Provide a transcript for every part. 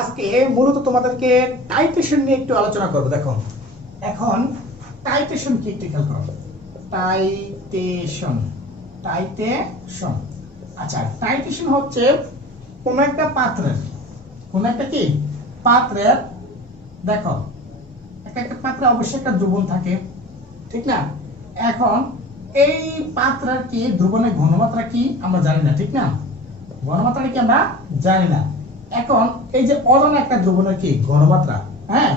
আজকে মূলত তোমাদেরকে টাইট্রেশন নিয়ে একটু আলোচনা করব। দেখো এখন টাইট্রেশন কি একটু খেয়াল করো। টাইট্রেশন টাইট্রেশন আচ্ছা, টাইট্রেশন হচ্ছে কোন একটা পাত্রের কি পাত্রের, দেখো একটা পাত্রে অবশ্যই একটা দ্রবণ থাকে, ঠিক না? এখন এই পাত্রের কি দ্রবণের ঘনমাত্রা কি আমরা জানি না, ঠিক না? ঘনমাত্রা কি আমরা জানি না। এখন এই যে অজানা একটা দ্রবণের কি ঘনমাত্রা, হ্যাঁ,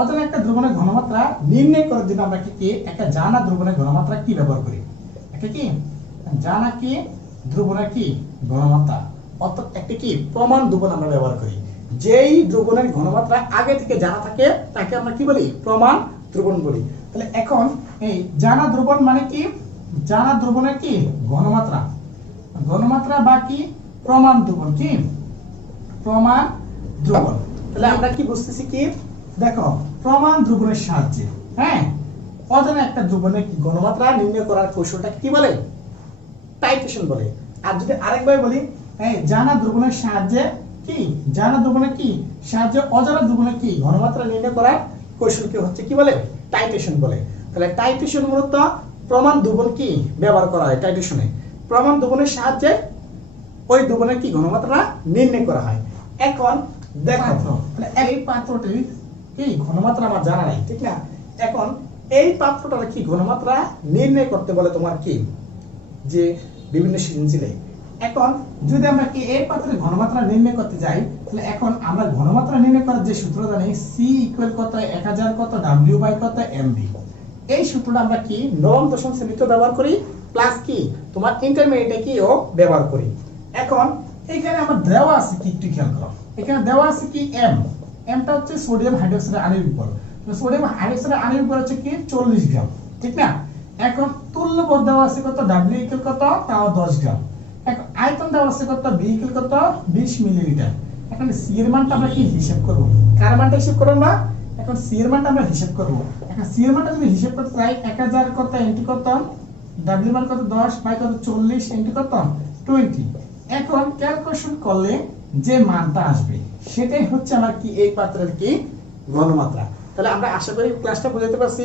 অজানা একটা দ্রবণের ঘনমাত্রা নির্ণয় করার জন্য আমরা কি একটা জানা দ্রবণের ঘনমাত্রা কি ব্যবহার করি? একটা কি জানা কি দ্রবণের কি ঘনমাত্রা, অর্থাৎ একটা কি প্রমাণ দ্রবণ আমরা ব্যবহার করি। যেই দ্রবণের ঘনমাত্রা আগে থেকে জানা থাকে তাকে আমরা কি বলি? প্রমাণ দ্রবণ বলি। তাহলে এখন এই জানা দ্রবণ মানে কি? জানা দ্রবণের কি ঘনমাত্রা বা কি প্রমাণ দ্রবণ, কি প্রমাণ দ্রবণ। তাহলে আমরা কি বুঝতেছি কি? দেখো প্রমাণ দ্রবণের সাহায্যে, হ্যাঁ, অজানা একটা দ্রবণের কি ঘনমাত্রা নির্ণয় করার কৌশলটাকে কি বলে? টাইট্রেশন বলে। আর যদি আরেকবার বলি, হ্যাঁ, জানা দ্রবণের সাহায্যে কি জানা দ্রবণের কি সাহায্যে অজানা দ্রবণের কি ঘনমাত্রা নির্ণয় করার কৌশলকে হচ্ছে কি বলে? টাইট্রেশন বলে। তাহলে টাইট্রেশন মূলত প্রমাণ দ্রবণ কি ব্যবহার করা হয়। টাইট্রেশনে প্রমাণ দ্রবণের সাহায্যে ওই দ্রবণের কি ঘনমাত্রা নির্ণয় করা হয়। এখন দেখো তাহলে এই পাত্রটির কি ঘনমাত্রা আমার জানা নাই, ঠিক না? এখন এই পাত্রটার কি ঘনমাত্রা নির্ণয় করতে বলে তোমার কি যে বিভিন্ন সৃজনশীলে। এখন যদি আমরা কি এই পাত্রের ঘনমাত্রা নির্ণয় করতে যাই, তাহলে এখন আমরা ঘনমাত্রা নির্ণয় করার যে সূত্র জানি, সি ইকুয়াল কত 1000 কত ডব্লিউ বাই কত এমভি। এই সূত্রটা আমরা কি নবম দশম শ্রেণীতে ব্যবহার করি, প্লাস কি তোমার ইন্টারমিডিয়েটে কি ও ব্যবহার করি। এখন এখানে আমার দেওয়া আছে কি একটু খেয়াল করো। এখানে দেওয়া আছে কি এম, এমটা হচ্ছে সোডিয়াম হাইড্রোক্সাইড আয়নের উপর। সোডিয়াম হাইড্রোক্সাইড আয়নের উপর হচ্ছে কি 40 গ্রাম, ঠিক না? এখন তুল্য বল দেওয়া আছে কত ডব্লিউ ইকুয়াল কত তাও 10 গ্রাম। এখন আয়তন দেওয়া আছে কত বি ইকুয়াল কত 20 মিলিলিটার। এখন সি এর মানটা আমরা কি হিসাব করব? কার মানটা হিসাব করব আমরা? এখন সি এর মানটা আমরা হিসাব করব। এখন সি এর মানটা যদি হিসাব করতে চাই 1000 কত ইনটু কত ডব্লিউ মান কত 10 বাই কত 40 ইনটু কত 20। এখন ক্যালকুলেশন করলে যে মানটা আসবে সেটাই হচ্ছে আমার কি এই পাত্রের কি ঘনমাত্রা। তাহলে আমরা আশা করি ক্লাসটা বুঝাতে পারছি।